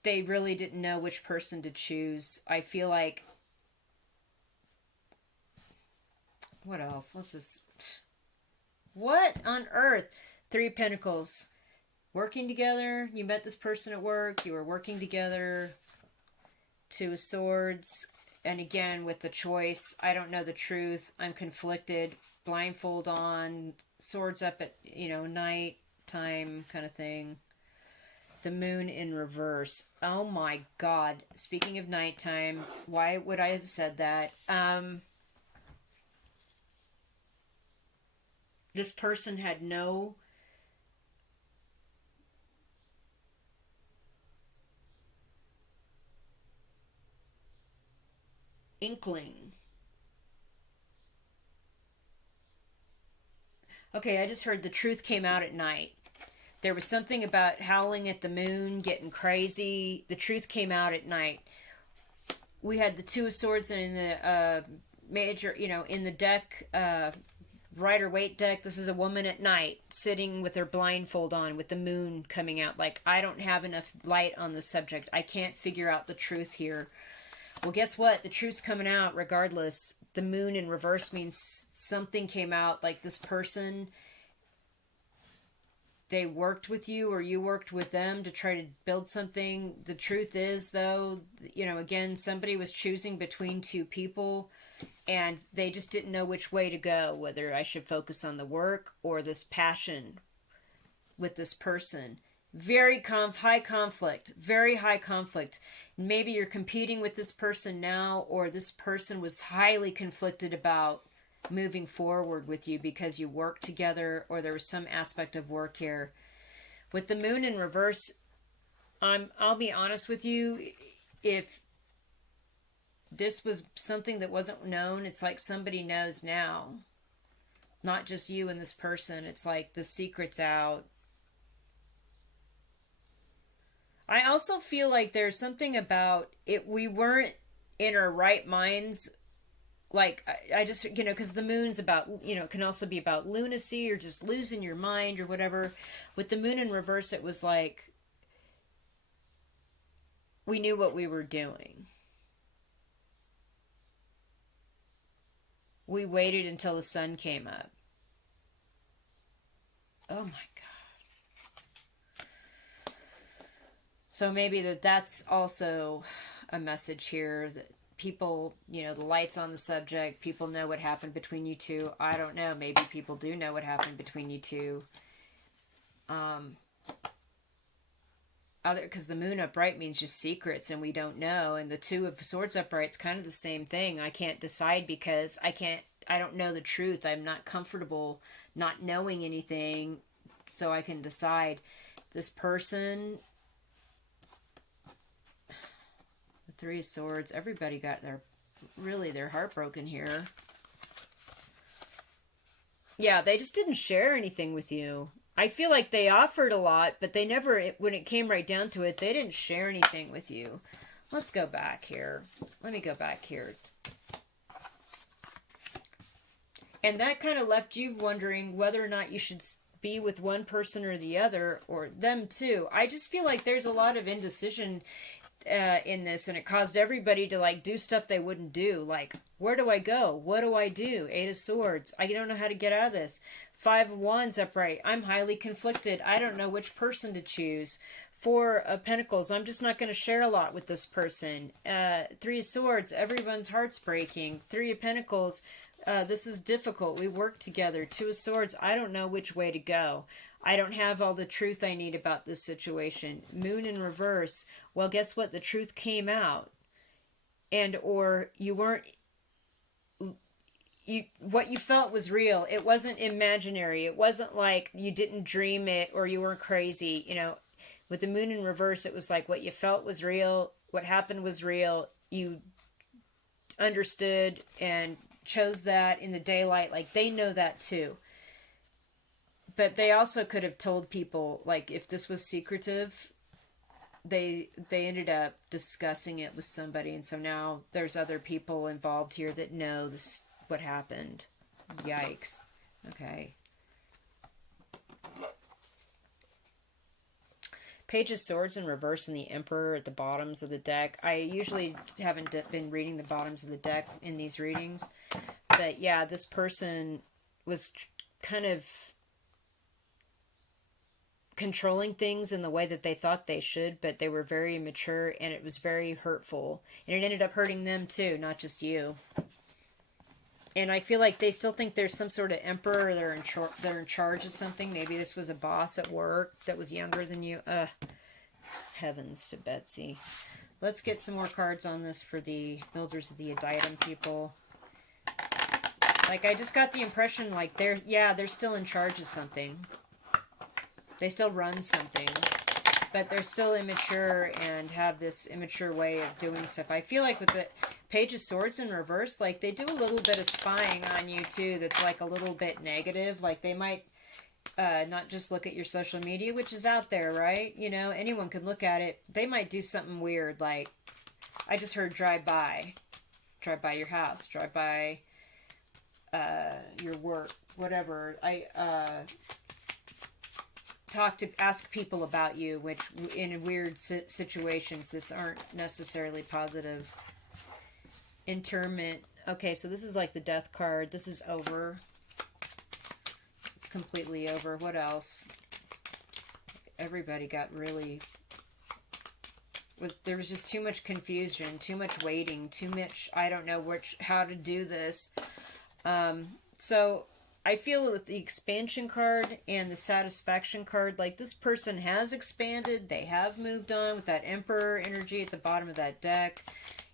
They really didn't know which person to choose. I feel like... What else? Let's just... What on earth? Three of Pentacles. Working together. You met this person at work. You were working together. Two of Swords. And again, with the choice. I don't know the truth. I'm conflicted. Blindfold on. Swords up at, night time kind of thing. The Moon in reverse. Oh my God. Speaking of nighttime, why would I have said that? This person had no inkling. Okay, I just heard the truth came out at night. There was something about howling at the moon, getting crazy. The truth came out at night. We had the Two of Swords and in the major, in the deck, Rider-Waite deck, this is a woman at night sitting with her blindfold on with the moon coming out. Like, I don't have enough light on the subject. I can't figure out the truth here. Well, guess what? The truth's coming out regardless. The moon in reverse means something came out. Like, this person... They worked with you or you worked with them to try to build something. The truth is, though, again, somebody was choosing between two people and they just didn't know which way to go, whether I should focus on the work or this passion with this person. Very high conflict, very high conflict. Maybe you're competing with this person now, or this person was highly conflicted about moving forward with you because you worked together or there was some aspect of work here. With the moon in reverse, I'll be honest with you, if this was something that wasn't known, it's like somebody knows now. Not just you and this person. It's like the secret's out. I also feel like there's something about it. We weren't in our right minds. Like, I just, because the moon's about, it can also be about lunacy or just losing your mind or whatever. With the moon in reverse, it was like we knew what we were doing. We waited until the sun came up. Oh my God. So maybe that's also a message here that people, the light's on the subject. People know what happened between you two. I don't know. Maybe people do know what happened between you two. Because the moon upright means just secrets and we don't know, and the two of swords upright's kind of the same thing. I can't decide because I don't know the truth. I'm not comfortable not knowing anything, so I can decide. This person, the three of swords, everybody got their heart broken here. Yeah, they just didn't share anything with you. I feel like they offered a lot, but they never, when it came right down to it, they didn't share anything with you. Let's go back here. Let me go back here. And that kind of left you wondering whether or not you should be with one person or the other, or them too. I just feel like there's a lot of indecision in this, and it caused everybody to like do stuff they wouldn't do. Like, where do I go? What do I do? Eight of Swords. I don't know how to get out of this. Five of Wands upright. I'm highly conflicted. I don't know which person to choose. Four of Pentacles. I'm just not going to share a lot with this person. Three of Swords. Everyone's heart's breaking. Three of Pentacles. This is difficult. We work together. Two of Swords. I don't know which way to go. I don't have all the truth I need about this situation. Moon in reverse. Well, guess what? The truth came out. And or you weren't, what you felt was real. It wasn't imaginary. It wasn't like you didn't dream it or you weren't crazy. With the moon in reverse, it was like what you felt was real. What happened was real. You understood and chose that in the daylight. Like, they know that too. But they also could have told people, like, if this was secretive, they ended up discussing it with somebody, and so now there's other people involved here that know this, what happened. Yikes. Okay. Page of Swords in reverse and the Emperor at the bottoms of the deck. I usually haven't been reading the bottoms of the deck in these readings, but yeah, this person was kind of controlling things in the way that they thought they should, but they were very immature, and it was very hurtful, and it ended up hurting them too, not just you. And I feel like they still think there's some sort of emperor, they're in charge of something. Maybe this was a boss at work that was younger than you. Heavens to Betsy. Let's get some more cards on this for the builders of the Aditum people. Like, I just got the impression like they're still in charge of something. They still run something, but they're still immature and have this immature way of doing stuff. I feel like with the Page of Swords in reverse, like, they do a little bit of spying on you too that's like a little bit negative. Like, they might not just look at your social media, which is out there, right? Anyone can look at it. They might do something weird, like, I just heard drive by your house, drive by your work, whatever. Ask people about you, which in weird situations this aren't necessarily positive. Interment. Okay, so this is like the death card. This is over. It's completely over. What else? Everybody got really... There was just too much confusion, too much waiting, too much, I don't know how to do this. So I feel with the expansion card and the satisfaction card, like, this person has expanded. They have moved on with that Emperor energy at the bottom of that deck.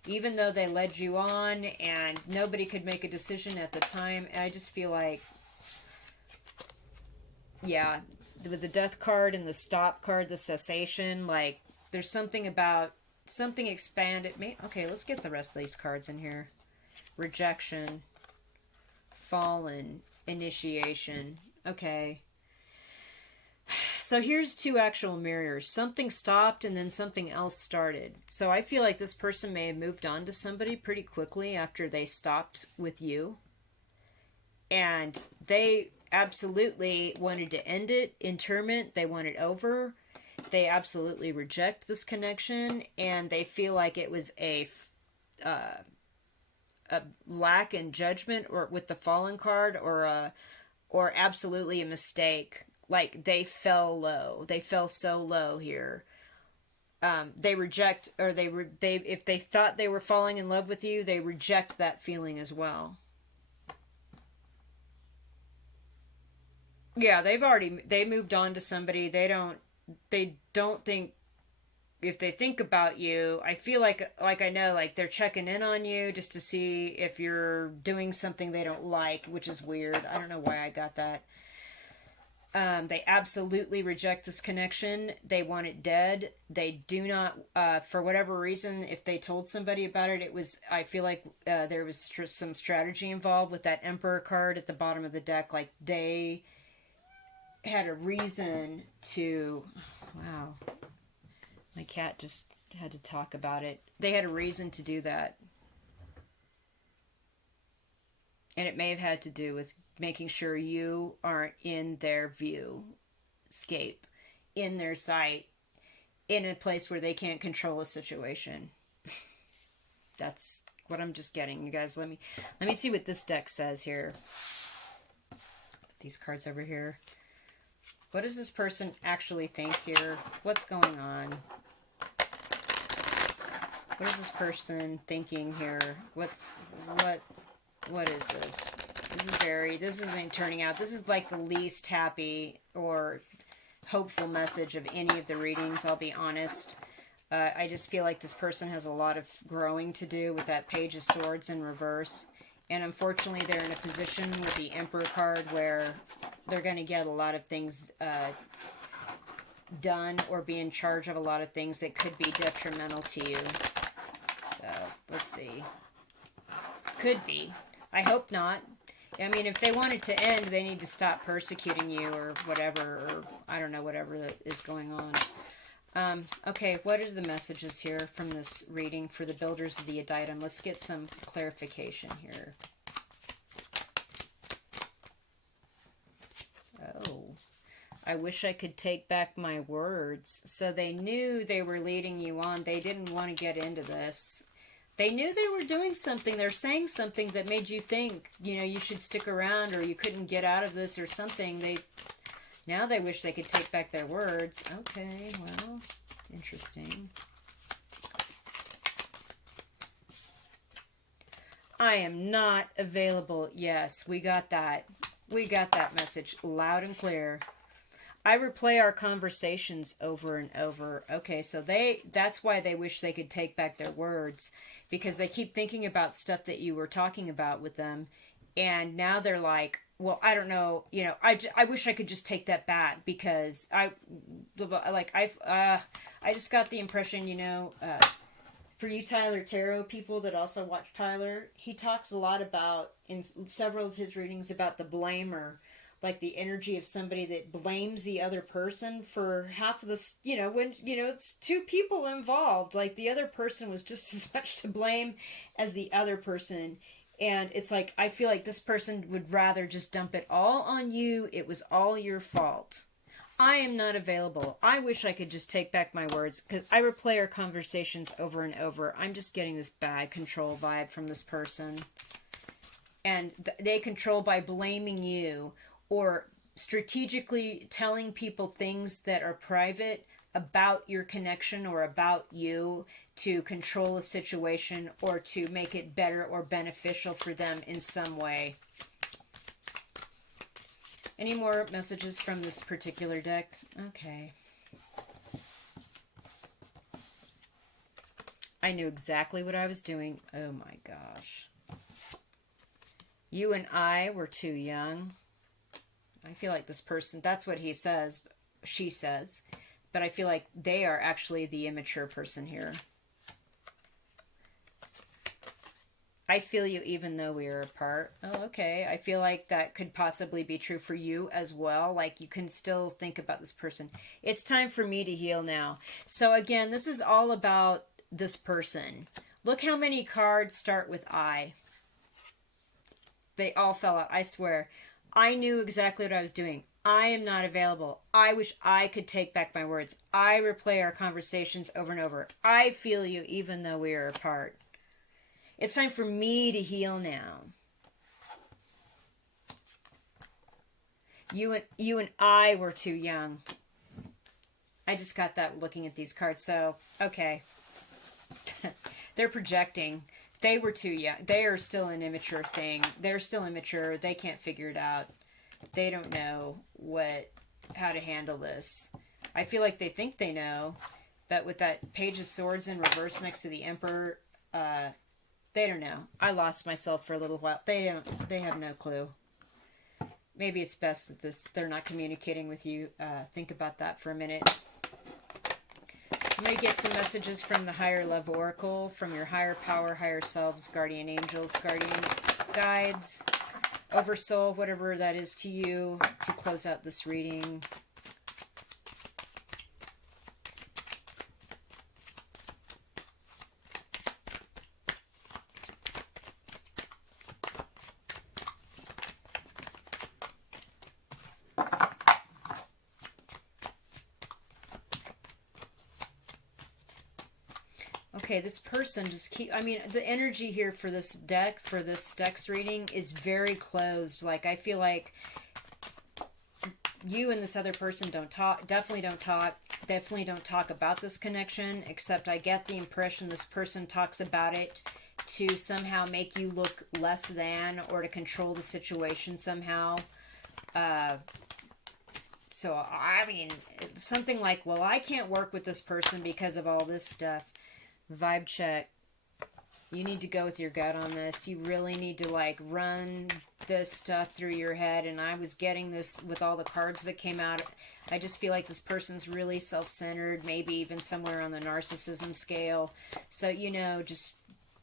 Even though they led you on and nobody could make a decision at the time. I just feel like, yeah, with the death card and the stop card, the cessation, like, there's something about something expanded. Okay, let's get the rest of these cards in here. Rejection. Fallen. initiation. Okay. So here's two actual mirrors. Something stopped and then something else started. So I feel like this person may have moved on to somebody pretty quickly after they stopped with you. And they absolutely wanted to end it, interment, they want it over. They absolutely reject this connection, and they feel like it was a lack in judgment, or with the fallen card, or absolutely a mistake. Like they fell low. They fell so low here. They reject, or they if they thought they were falling in love with you, they reject that feeling as well. Yeah, they moved on to somebody. They don't think, if they think about you, I feel like I know, like they're checking in on you just to see if you're doing something they don't like, which is weird. I don't know why I got that. They absolutely reject this connection. They want it dead. They do not, for whatever reason, if they told somebody about it, I feel like there was some strategy involved with that Emperor card at the bottom of the deck. Like they had a reason to, wow, my cat just had to talk about it. They had a reason to do that. And it may have had to do with making sure you aren't in their view scape, in their sight, in a place where they can't control a situation. That's what I'm just getting. You guys, let me see what this deck says here. Put these cards over here. What does this person actually think here? What's going on? What is this person thinking here? What is this? This isn't turning out. This is like the least happy or hopeful message of any of the readings, I'll be honest. I just feel like this person has a lot of growing to do with that Page of Swords in reverse. And unfortunately, they're in a position with the Emperor card where they're going to get a lot of things done, or be in charge of a lot of things that could be detrimental to you. So, let's see. Could be. I hope not. I mean, if they want it to end, they need to stop persecuting you, or whatever, or I don't know, whatever that is going on. Okay, what are the messages here from this reading for the builders of the Adytum? Let's get some clarification here. Oh, I wish I could take back my words. So they knew they were leading you on. They didn't want to get into this. They knew they were doing something. They're saying something that made you think, you should stick around, or you couldn't get out of this, or something. Now they wish they could take back their words. Okay, well, interesting. I am not available. Yes, we got that. We got that message loud and clear. I replay our conversations over and over. Okay, so that's why they wish they could take back their words, because they keep thinking about stuff that you were talking about with them, and now they're like, well, I don't know, I wish I could just take that back, because I just got the impression, for you Tyler Tarot people that also watch Tyler, he talks a lot about, in several of his readings, about the blamer, like the energy of somebody that blames the other person for half of this, when, it's two people involved, like the other person was just as much to blame as the other person. And it's like, I feel like this person would rather just dump it all on you. It was all your fault. I am not available. I wish I could just take back my words, because I replay our conversations over and over. I'm just getting this bad control vibe from this person. And they control by blaming you, or strategically telling people things that are private about your connection or about you, to control a situation or to make it better or beneficial for them in some way. Any more messages from this particular deck? Okay. I knew exactly what I was doing. Oh my gosh. You and I were too young. I feel like this person, that's what he says, she says, but I feel like they are actually the immature person here. I feel you even though we are apart. Oh, okay. I feel like that could possibly be true for you as well. Like you can still think about this person. It's time for me to heal now. So, again, this is all about this person. Look how many cards start with I. They all fell out. I swear. I knew exactly what I was doing. I am not available. I wish I could take back my words. I replay our conversations over and over. I feel you even though we are apart. It's time for me to heal now. You and I were too young. I just got that looking at these cards. So, okay. They're projecting. They were too young. They are still an immature thing. They're still immature. They can't figure it out. They don't know how to handle this. I feel like they think they know, but with that Page of Swords in reverse next to the Emperor, they don't know. I lost myself for a little while. They have no clue. Maybe it's best that they're not communicating with you. Think about that for a minute. I'm going to get some messages from the Higher Love Oracle, from your higher power, higher selves, guardian angels, guardian guides, oversoul, whatever that is to you, to close out this reading. Okay, this person just the energy here for this deck's reading is very closed. Like, I feel like you and this other person definitely don't talk about this connection, except I get the impression this person talks about it to somehow make you look less than, or to control the situation somehow. So, something like, well, I can't work with this person because of all this stuff. Vibe check. You need to go with your gut on this. You really need to run this stuff through your head. And I was getting this with all the cards that came out. I just feel like this person's really self-centered, maybe even somewhere on the narcissism scale. So, just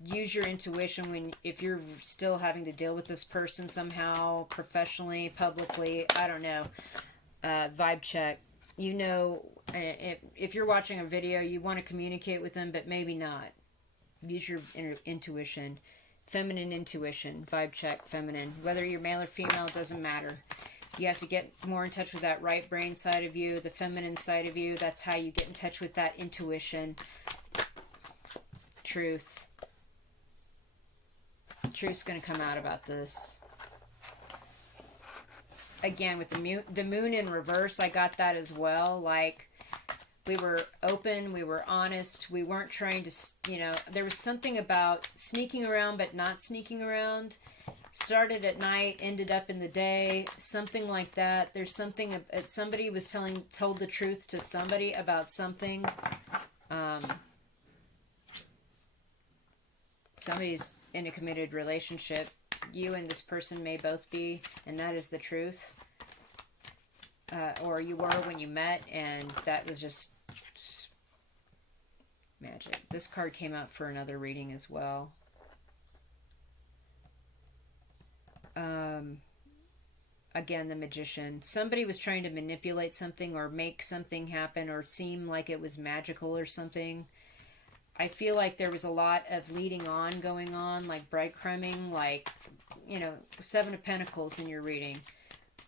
use your intuition if you're still having to deal with this person somehow, professionally, publicly, I don't know. Vibe check. If you're watching a video, you want to communicate with them, but maybe not. Use your intuition. Feminine intuition. Vibe check, feminine. Whether you're male or female, it doesn't matter. You have to get more in touch with that right brain side of you, the feminine side of you. That's how you get in touch with that intuition. Truth. Truth's going to come out about this. Again, with the moon in reverse, I got that as well. Like, we were open, we were honest, we weren't trying to, there was something about sneaking around but not sneaking around. Started at night, ended up in the day, something like that. There's something, somebody was told the truth to somebody about something. Somebody's in a committed relationship. You and this person may both be, and that is the truth. Or you were when you met, and that was just magic. This card came out for another reading as well. Again, the Magician. Somebody was trying to manipulate something or make something happen or seem like it was magical or something. I feel like there was a lot of leading on going on, like breadcrumbing, Seven of Pentacles in your reading.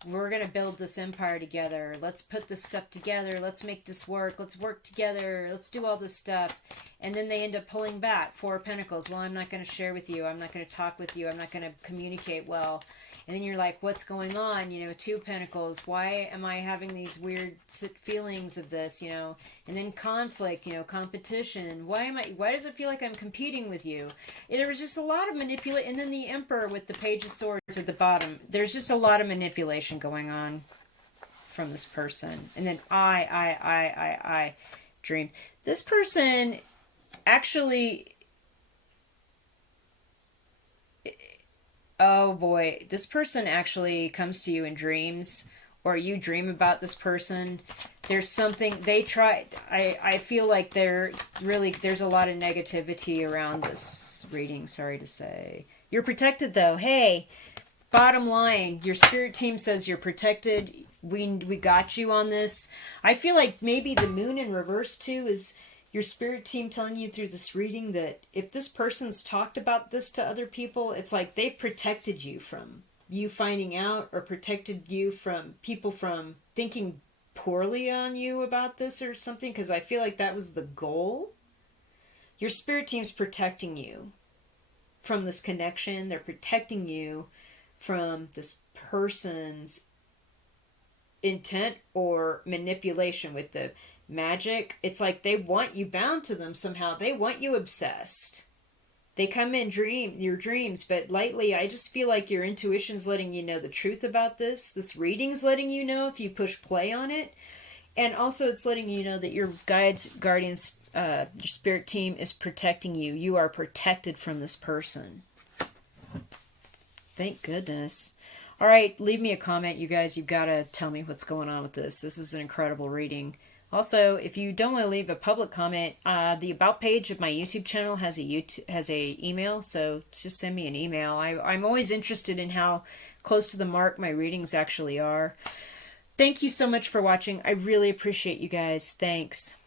We're going to build this empire together. Let's put this stuff together. Let's make this work. Let's work together. Let's do all this stuff. And then they end up pulling back. Four of Pentacles. Well, I'm not going to share with you. I'm not going to talk with you. I'm not going to communicate well. And then you're like, what's going on? Two of Pentacles. Why am I having these weird feelings of this, And then conflict, competition. Why does it feel like I'm competing with you? There was just a lot of manipulation. And then the Emperor with the Page of Swords at the bottom. There's just a lot of manipulation going on from this person. And then I dream. This person actually... Oh boy, this person actually comes to you in dreams, or you dream about this person. There's something they try. I feel like there's a lot of negativity around this reading, sorry to say. You're protected, though. Hey, bottom line, your spirit team says you're protected. We got you on this. I feel like maybe the moon in reverse, too, is your spirit team telling you through this reading that if this person's talked about this to other people, it's like they've protected you from you finding out, or protected you from people from thinking poorly on you about this or something, because I feel like that was the goal. Your spirit team's protecting you from this connection. They're protecting you from this person's intent or manipulation with the magic. It's like they want you bound to them somehow. They want you obsessed. They come in your dreams, but lately I just feel like your intuition's letting you know the truth about this. This reading's letting you know if you push play on it. And also it's letting you know that your guides, guardians, your spirit team is protecting you. You are protected from this person. Thank goodness. All right, leave me a comment, you guys. You've got to tell me what's going on with this. This is an incredible reading. Also, if you don't want to leave a public comment, the about page of my YouTube channel has a email, so just send me an email. I'm always interested in how close to the mark my readings actually are. Thank you so much for watching. I really appreciate you guys. Thanks.